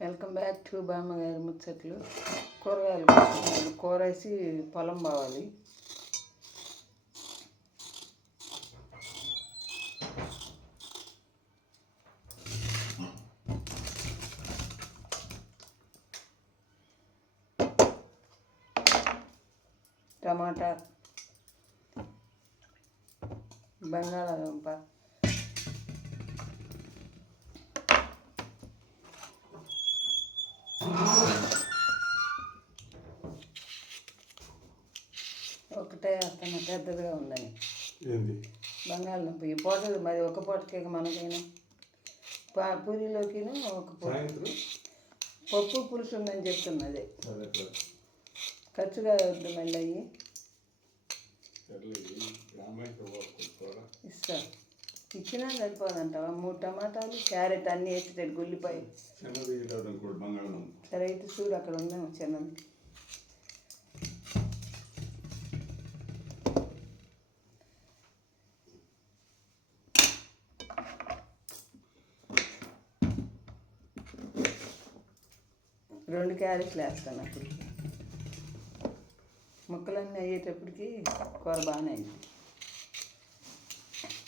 Welcome back to బామ్మగారి ముచ్చట్లు. కూరగాయలు కూర వేసి పొలం పోవాలి. టమాటా, బంగాళాదుంప, ఒకటే అతను పెద్దదిగా ఉందని బంగాళదుంప ఈ పూట మరి ఒక పూటకే మనకైనా పూరీలోకిను ఒక పప్పు పులుసు ఉందని చెప్తున్నది. ఖర్చుగా వద్దు మళ్ళీ అయ్యి ఇస్తా. ఇచ్చినా సరిపోదంటావా? 3 టమాటాలు, క్యారెట్ అన్నీ వేసి గుల్లిపాయ. సరే అయితే చూడు అక్కడ ఉందాం చిన్నది. రెండు క్యారెట్లు వేస్తాను అప్పటికి. ముక్కలన్నీ అయ్యేటప్పటికి కూర బాగానే అయింది.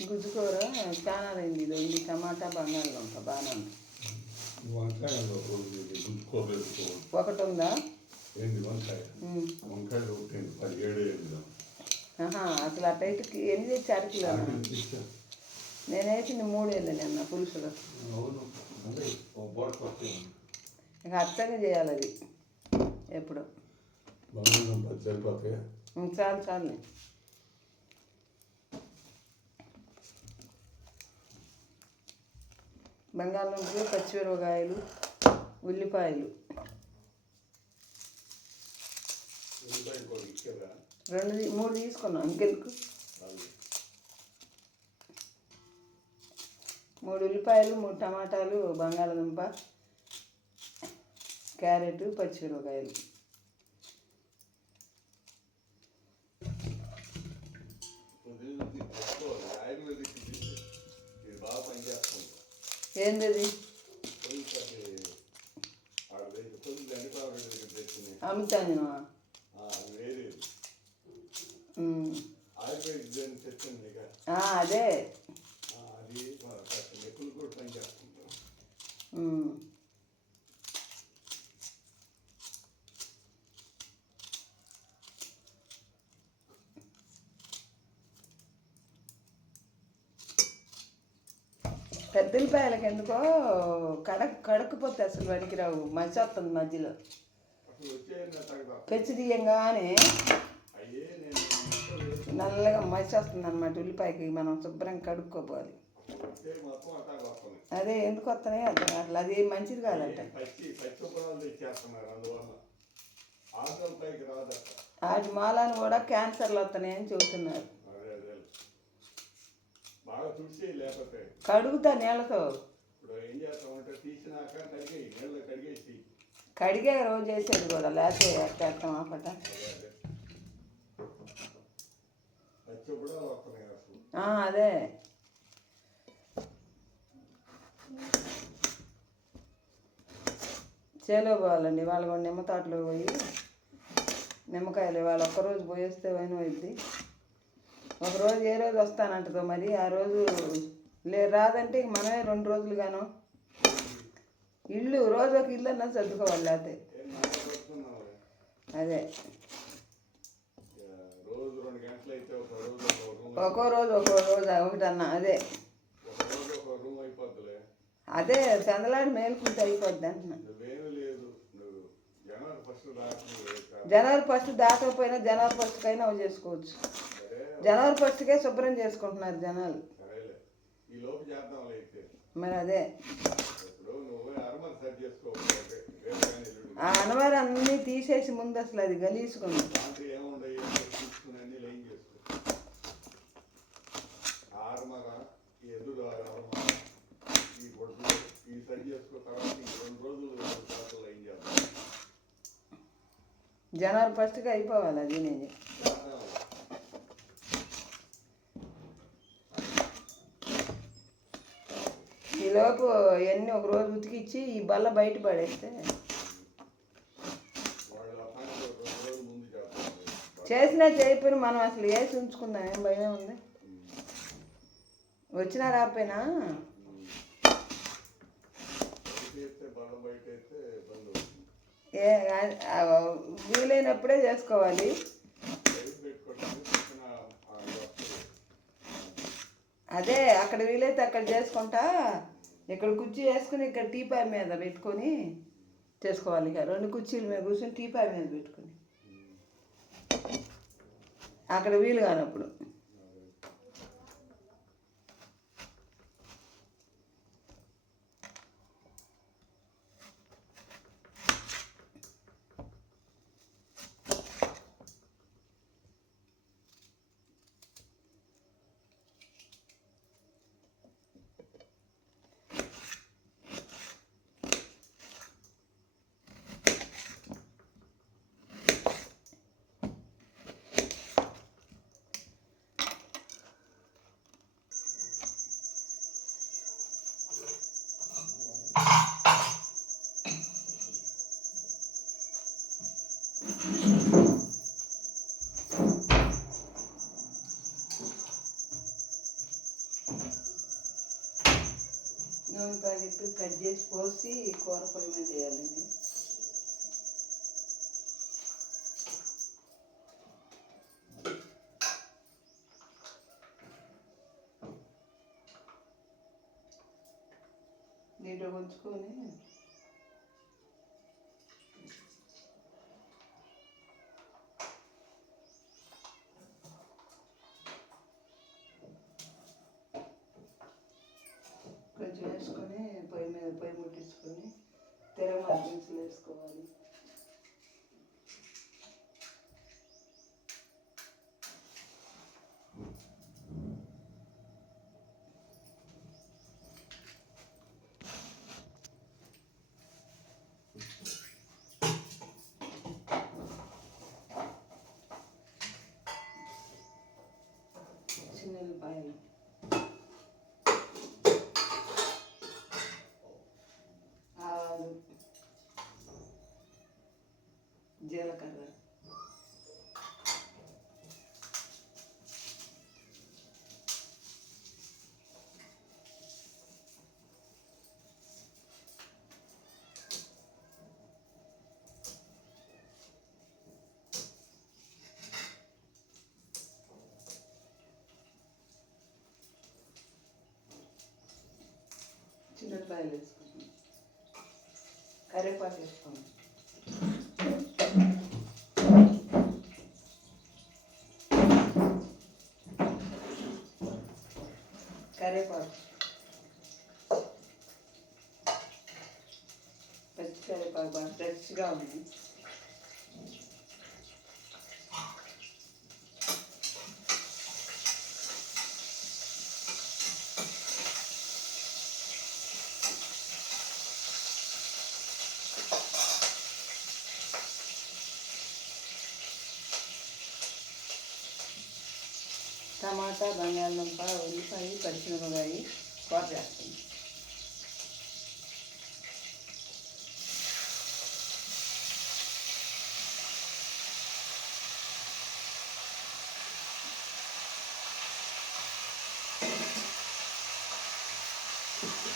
గుజ్జు కూర చాలా అయింది. ఇది టమాటా బంగాళదుంప బాగానే ఉంది. ఒకటి ఉందా? అసలు అటైట్కి ఎన్ని తెచ్చి అరకిలో నేను వేసింది 3 వేలు నిన్న పులుసులో. ఇక అచ్చగా చేయాలి అది ఎప్పుడు. చాలు చాలు. బంగాళదుంపలు, పచ్చిమిరపకాయలు, ఉల్లిపాయలు 2-3 తీసుకున్నాం. ఇంకెందుకు? 3 ఉల్లిపాయలు, 3 టమాటాలు, బంగాళదుంప, క్యారెట్, పచ్చిమిరపకాయలు. ఏంది అమ్ముతాను. అదే పెద్దలపాయలకి ఎందుకో కడక్కపోతే అసలు పనికిరావు. మసి వస్తుంది మధ్యలో. పెచ్చి తీయంగానే నల్లగా మసి వస్తుంది అన్నమాట. ఉల్లిపాయకి మనం శుభ్రంగా కడుక్కోపోవాలి. అదే ఎందుకు వస్తున్నాయి అర్థం అట్లా. అది మంచిది కాదంట. వాటి మూలాన్ని కూడా క్యాన్సర్లు వస్తున్నాయని చెబుతున్నారు. కడుగుతా నీళ్ళతో. కడిగే రోజు వేసేది కూడా, లేకపోతే ఎట్టేస్తాం ఆపట. అదే చేలో పోవాలండి. వాళ్ళు కూడా నిమ్మ తోటలో పోయి నిమ్మకాయలు వాళ్ళు ఒక్కరోజు పోయేస్తే పోయిన అయింది. ఒకరోజు ఏ రోజు వస్తానంటుందో మరి. ఆ రోజు రాదంటే ఇక మనమే 2 రోజులుగాను ఇల్లు రోజు ఒక ఇల్లు అన్నా సర్దుకోవాలి. లేకపోతే అదే ఒక్కో రోజు ఒకటన్నా. అదే చందలాడి మేలుకుంటే అయిపోద్ది అంటున్నా. జనవరి 1 దాటకపోయినా జనవరి 1కైనా అవి చేసుకోవచ్చు. జనవరి 1కే శుభ్రం చేసుకుంటున్నారు జనాలు. మరి అదే ఆ అనవారు అన్నీ తీసేసి ముందు అసలు అది గలీసుకుంది. జనవరి 1కి అయిపోవాలి అది. నేను ఈలో లోపు అవన్నీ ఒక రోజు ఉతికిచ్చి ఈ బల్ల బయట పడేస్తే చేసినా చేయకపోయినా మనం అసలు వేసి ఉంచుకుందాం, ఏం భయం ఉంది. వచ్చినా రాకపోయినా వీలైనప్పుడే చేసుకోవాలి. అదే అక్కడ వీలైతే అక్కడ చేసుకుంటా, ఇక్కడ కుర్చీ వేసుకుని ఇక్కడ టీపాయ్ మీద పెట్టుకొని చేసుకోవాలి. ఇక 2 కుర్చీల మీద కూర్చొని టీపాయ్ మీద పెట్టుకొని అక్కడ వీలు కానప్పుడు. నూనె ప్యాకెట్ కట్ చేసి పోసి కూర పొయ్యి మీద వేయాలండి. దీంట్లో ఉంచుకొని కొంచెం వేసుకొని పొయ్యి మీద పొయ్యి ముట్టించుకొని తిరగమాత దినుసులు వేసుకోవాలి. చిన్నపాయలు, ఆవాలు, జీలకర్ర, చిన్నపాయలు వేసుకుంటాం, కరివేపాకు వేసుకోండి. కరివేపాకు, పచ్చి కరివేపాకు బాగా ఫ్రెష్గా ఉంది. టమాటా, బంగాళదుంప, ఉల్లిపాయ, పచ్చిమిరపకాయ కూర చేస్తాను.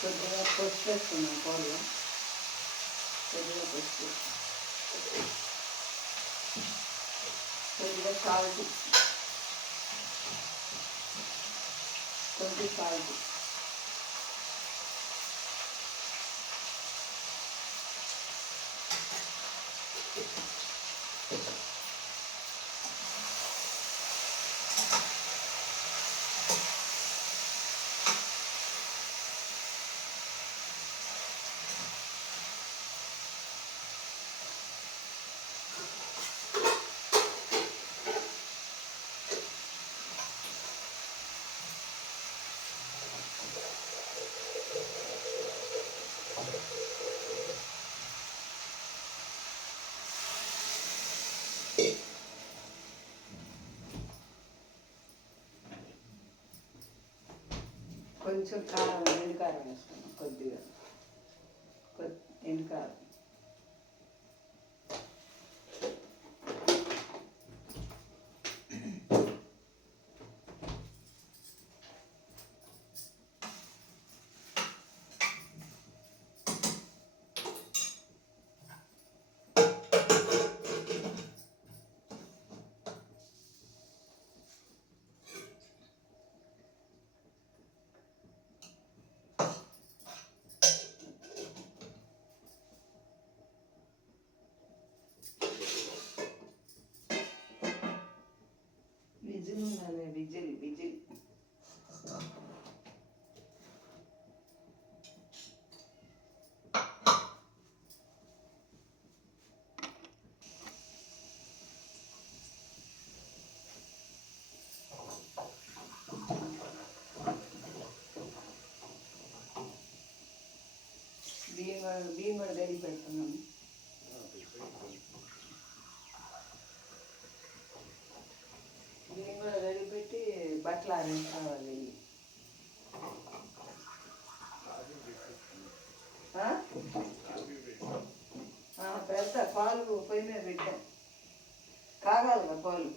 కొద్దిగా పసుపు వేసుకున్నాం కూరలో, కొద్దిగా పసుపు, కొద్దిగా సాల్ట్, కొంచెం సాల్ట్, కొంచెం కారం ఎండు కారం వేసుకున్నాం, కొద్దిగా ఎండు కారం. విజిల్ ఉండాలి, విజిల్. బియ్యం కూడా గడి పెడుతున్నాము. బియ్యం కూడా గడి పెట్టి బట్టలు ఆరేసుకోవాలి. పెద్ద పాలు పొయ్యి మీద పెట్టాం, కాగాలిగా పాలు.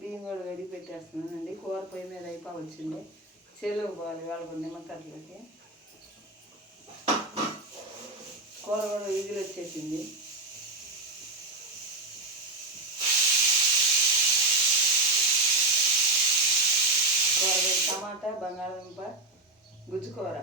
బియ్యం కూడా గడి పెట్టేస్తున్నానండి. కూర పొయ్యి మీద అయిపోవచ్చింది. చేలోకి పోవాలి వాళ్ళ నిమ్మకట్లకి. కూర కూడా విజిల్ వచ్చేసింది. కూర టమాటా, బంగాళదుంప, గుజ్జుకూర.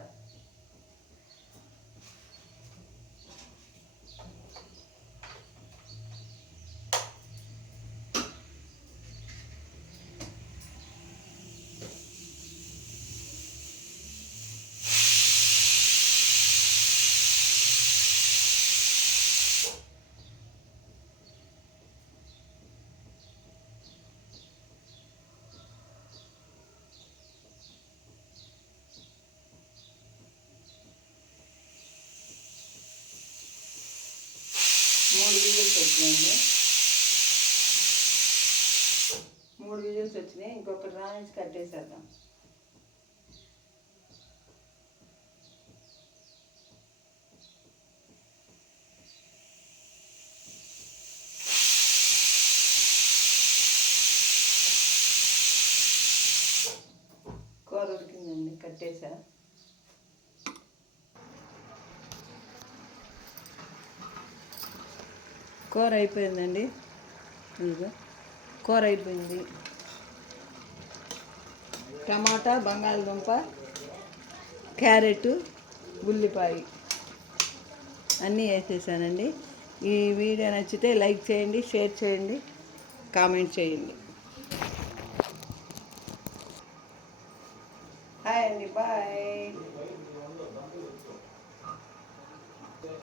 మూడు విజిల్స్ వచ్చినాయి. ఇంకొకటి రాయించి కట్టేసేద్దాం. కూర ఉడికిందండి, కట్టేసా. కూర అయిపోయిందండి. ఇదిగో కూర అయిపోయింది. టమాటా, బంగాళదుంప, క్యారెట్, ఉల్లిపాయ అన్నీ వేసేసానండి. ఈ వీడియో నచ్చితే లైక్ చేయండి, షేర్ చేయండి, కామెంట్ చేయండి.